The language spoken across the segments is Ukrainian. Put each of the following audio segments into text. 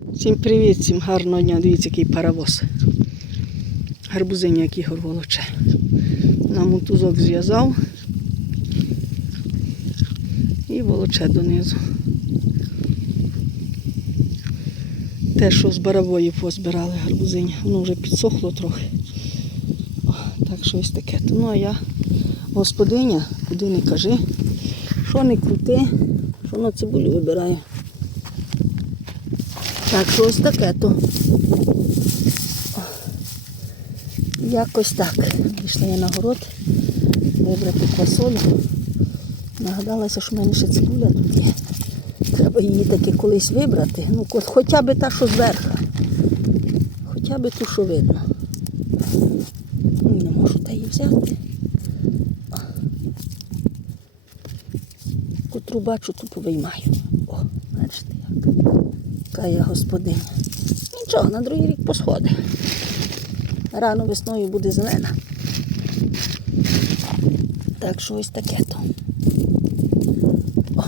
Всім привіт, всім гарного дня. Дивіться, який паровоз. Гарбузиня, який горволоче. На мотузок зв'язав і волоче донизу. Те, що з барабої позбирали гарбузиня, воно вже підсохло трохи. О, так що ось таке. Ну а я господиня, куди не кажи, що не крути, що на цибулю вибираю. Так що ось таке то. Якось так. Пішла я на город вибрати квасолю. Нагадалася, що в мене ще цибуля тут є. Треба її таки колись вибрати. Ну, хоча б та, що зверху. Хоча б ту, що видно. Ну, Не можу та її взяти. Котру бачу, ту повиймаю. О, бачите як. Я господиня. Нічого, на другий рік посходи. Рано весною буде зелена. Так що ось таке то. О.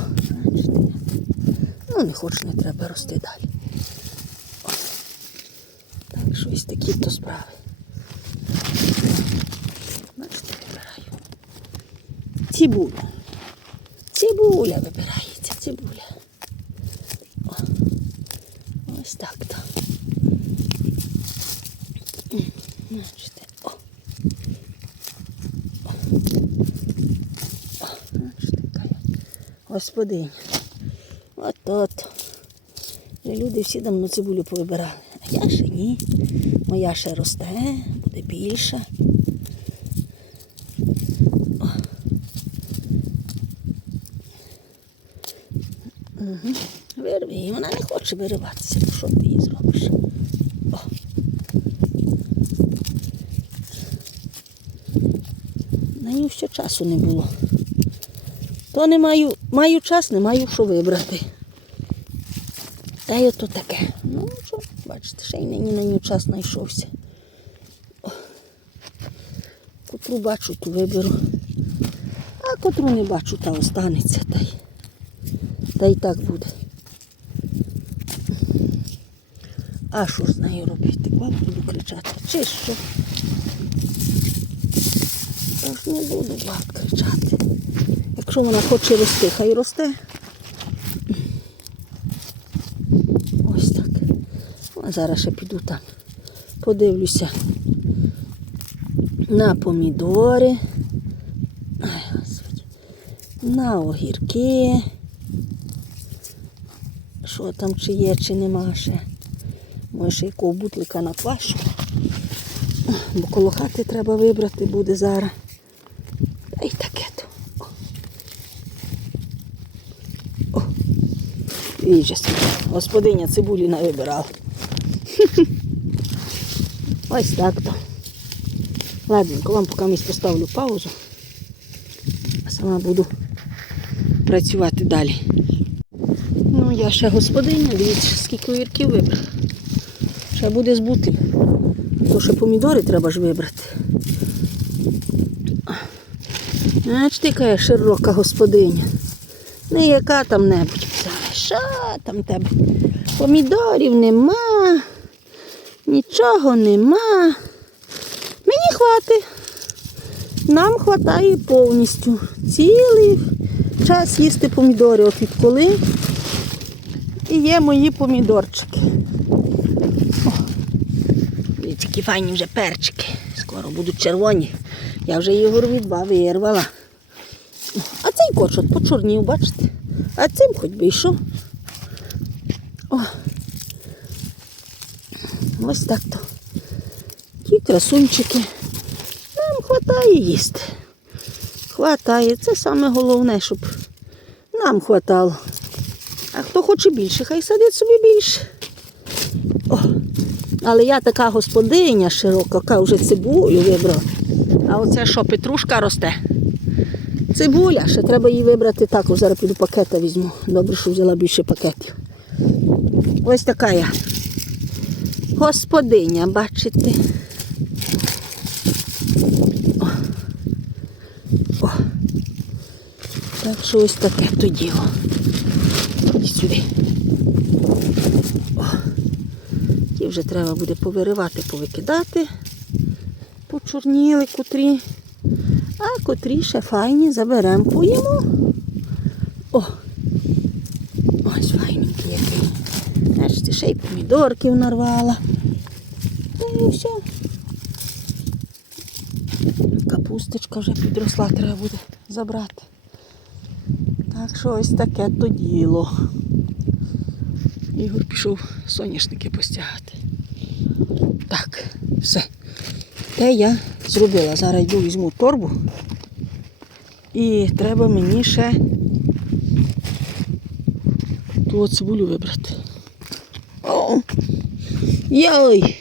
Ну, не хоче, не треба рости далі. О. Так що ось такі то справи. Бачите, вибираю. Цибулю. Цибуля вибирається, цибуля. О. Ось так то. М, Бачите, о. О. Бачите, я господиня. От от. Люди всі давно цибулю повибирали. А я ще ні. Моя ще росте, буде більша. О. Угу. Вирви вона не хоче вириватися, що ти її зробиш? О. На нього ще часу не було. То не маю, маю час, не маю що вибрати. Та й ото таке. Ну, що, бачите, ще й нині на нього час знайшовся. Котру бачу, ту виберу. А котру не бачу, та останеться. Та й, та й так буде. А що з нею робити? Вам буду кричати. Чи що? Я не буду баб кричати. Якщо вона хоче рости, хай росте. Ось так. А зараз ще піду там. Подивлюся на помідори. На огірки. Що там, чи є, чи нема ще. Може, ще якого бутлика на квашу. Бо коло хати треба вибрати буде зараз. Та й таке то. О. О. Собі. Господиня цибулі не вибирала. Ось так то. Ладненько, вам поки місць поставлю паузу. А сама буду працювати далі. Ну, я ще господиня, дивіться, скільки огірків вибрала. Ще буде збути. То ще помідори треба ж вибрати. Бачите, яка я широка господиня. Не яка там небудь. Що там тебе? Помідорів нема, нічого нема. Мені хватить. Нам хватає повністю. Цілий час їсти помідори. От відколи. І є мої помідорчики. О, які файні вже перчики. Скоро будуть червоні. Я вже Ігорові два вирвала. А цей кочот почорнів, бачите? А цим хоч би йшов. Ось так то. Ті красунчики. Нам хватає їсти. Хватає. Це саме головне, щоб нам хватало. А хто хоче більше, хай садить собі більше. О, але я така господиня широка, яка вже цибулю вибрала. А оце що, петрушка росте? Цибуля, ще треба її вибрати так, зараз піду пакета візьму. Добре, що взяла більше пакетів. Ось така я. Господиня, бачите. О. О. Так що ось таке то діло. Іди сюди. О. вже треба буде повиривати, повикидати. Почорніли котрі. А котрі ще файні заберемо, поїмо. О! Ось файненький який. Бачите, ще й помідорків нарвала. Та і все. Капусточка вже підросла, треба буде забрати. Так що ось таке то діло. Ігор пішов соняшники постягати. Так, все. Те я зробила. Зараз йду візьму торбу. І треба мені ще ту цибулю вибрати. Йой!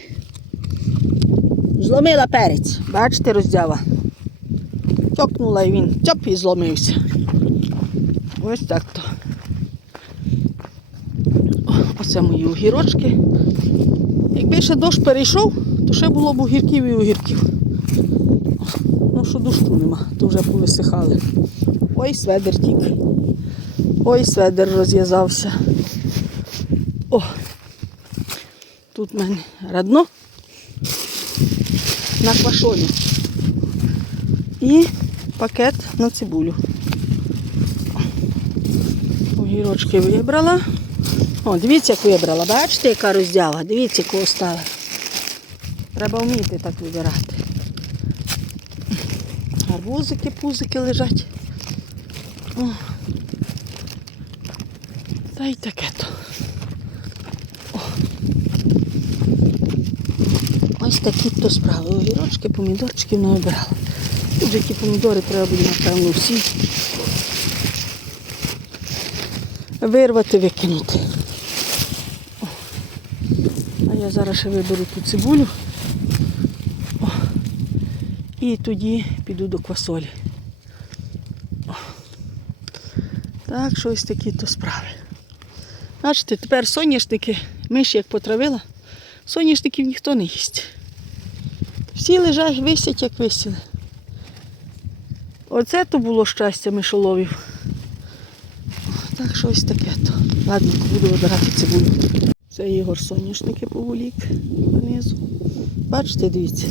Зломила перець. Бачите, роздява. Тьокнула і він цьоп і зломився. Ось так то. Оце мої огірочки. Якби ще дощ перейшов, то ще було б огірків і огірків. Ну, що дощу нема, то вже повисихали. Ой, сведер тік. Ой, сведер розв'язався. О! Тут в мене радно на квашолі. І пакет на цибулю. Огірочки вибрала. О, дивіться, як вибрала. Бачите, яка роздява? Дивіться, яку стала. Треба вміти так вибирати. Гарбузики, пузики лежать. О. Та й таке то. О. Ось такі то справи. Огірочки, помідорчики не вибирала. Тут же ті помідори треба буде, напевно, всі вирвати, викинути. О. А я зараз ще виберу ту цибулю. О. І тоді піду до квасолі. О. Так, що ось такі то справи. Бачите, тепер соняшники, миші як потравила, соняшників ніхто не їсть. Всі лежать, висять, як висіли. Оце то було щастя мишоловів. Так що ось таке то. Ладно, буду вибирати цибулю. Це Ігор соняшники поволік донизу. Бачите, дивіться,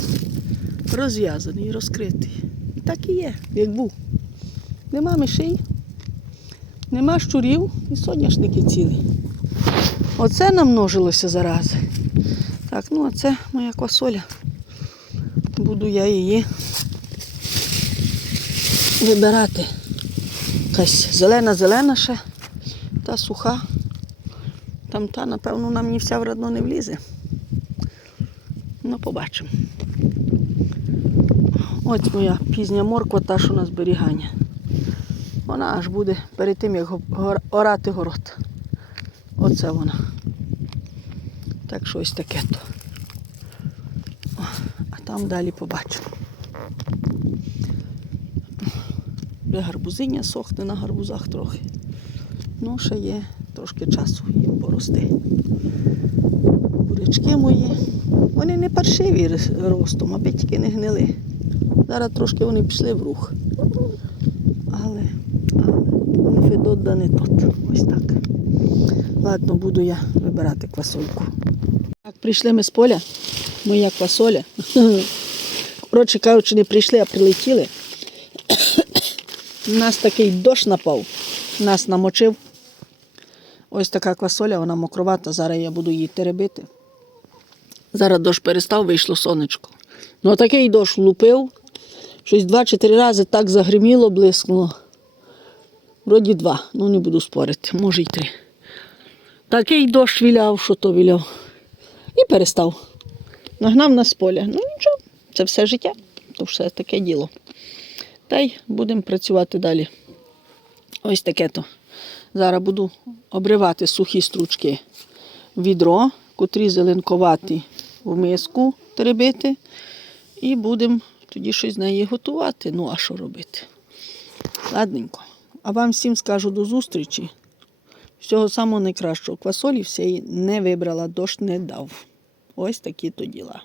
розв'язаний, розкритий. Так і є, як був. Нема мишей, нема щурів і соняшники цілі. Оце намножилося зарази. Так, ну а це моя квасоля. Буду я її вибирати. Якась зелена-зелена ще, та суха. Там та, напевно, нам ні вся вредно не влізе. Ну, побачимо. Ось моя пізня морква, та, що на зберігання. Вона аж буде перед тим, як орати город. Оце вона. Так що ось таке то. А там далі побачимо. Вже гарбузиня сохне на гарбузах трохи. Ну, ще є трошки часу їм порости. Бурячки мої. Вони не паршиві ростом, аби тільки не гнили. Зараз трошки вони пішли в рух. Але, але Федот не тот. Ось так. Ладно, буду я вибирати квасольку. Так, прийшли ми з поля. Моя квасоля. Коротше кажучи, не прийшли, а прилетіли. У нас такий дощ напав, нас намочив. Ось така квасоля, вона мокровата, зараз я буду її теребити. Зараз дощ перестав, вийшло сонечко. Ну такий дощ лупив, щось два чи три рази так загриміло, блискнуло. Вроді два, ну не буду спорити, може й три. Такий дощ віляв, що то віляв. І перестав. Нагнав нас поля. Ну нічого, це все життя, то все таке діло. Та й будемо працювати далі. Ось таке то. Зараз буду обривати сухі стручки відро, котрі зеленковаті в миску теребити. І будемо тоді щось з неї готувати. Ну, а що робити? Ладненько. А вам всім скажу до зустрічі. Всього самого найкращого. Квасолі всієї не вибрала, дощ не дав. Ось такі то діла.